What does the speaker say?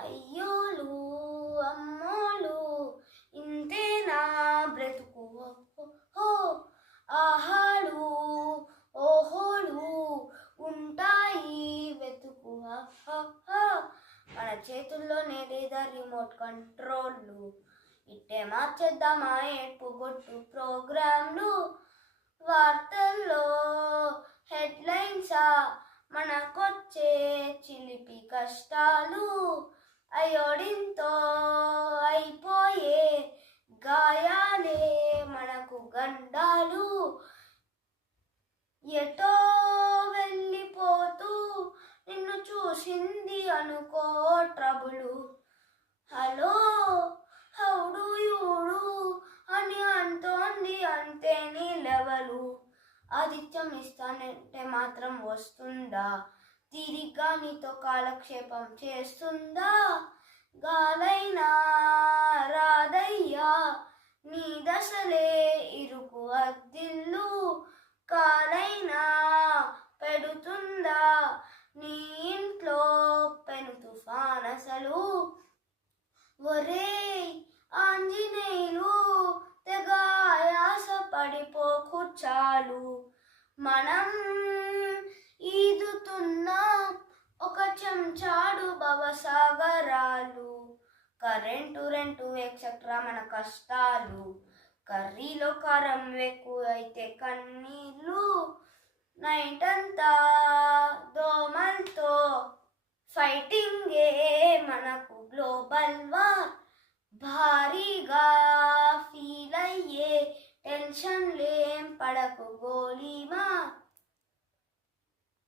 అయ్యోలు అమ్మోలు ఇంతేనా బ్రతుకు ఓహో ఆహాలు ఓహోలు ఉంటాయి వెతుకు మన చేతుల్లోనే లేదా రిమోట్ కంట్రోళ్ళు ఇట్టే మార్చేద్దామా ఏడ్పుగొట్టు ప్రోగ్రాంలు వార్తల్లో హెడ్లైన్సా మనకొచ్చే చిలిపి కష్టాలు అయోడిన్తో అయిపోయే గాయాలే మనకు గండాలు ఎటో వెళ్ళిపోతూ నిన్ను చూసింది అనుకో ట్రబులు హలో హౌడు యూడు అని అంటోంది అంతే నీ లెవలు ఆదిత్యం ఇస్తానంటే మాత్రం వస్తుందా తిరిగా నీతో కాలక్షేపం చేస్తుందా గాలైనా రాదయ్యా నీ దశలే ఇరుకు అద్దిల్లు కాలైనా పెడుతుందా నీ ఇంట్లో పెను తుఫానసలు ఒరేయ్ ఆంజనేయులు తెగ ఆయాస పడిపోకు చాలు మనం ఈదుతున్నాం ఒక చెంచాడు భవసాగరాలు కరెంటు రెంటు ఎక్సెట్రా మన కష్టాలు కర్రీలో కారం ఎక్కువ అయితే కన్నీళ్ళు నైట్ అంతా దోమలతో ఫైటింగే మనకు గ్లోబల్ వార్ భారీగా ఫీల్ అయ్యే టెన్షన్లేం పడకు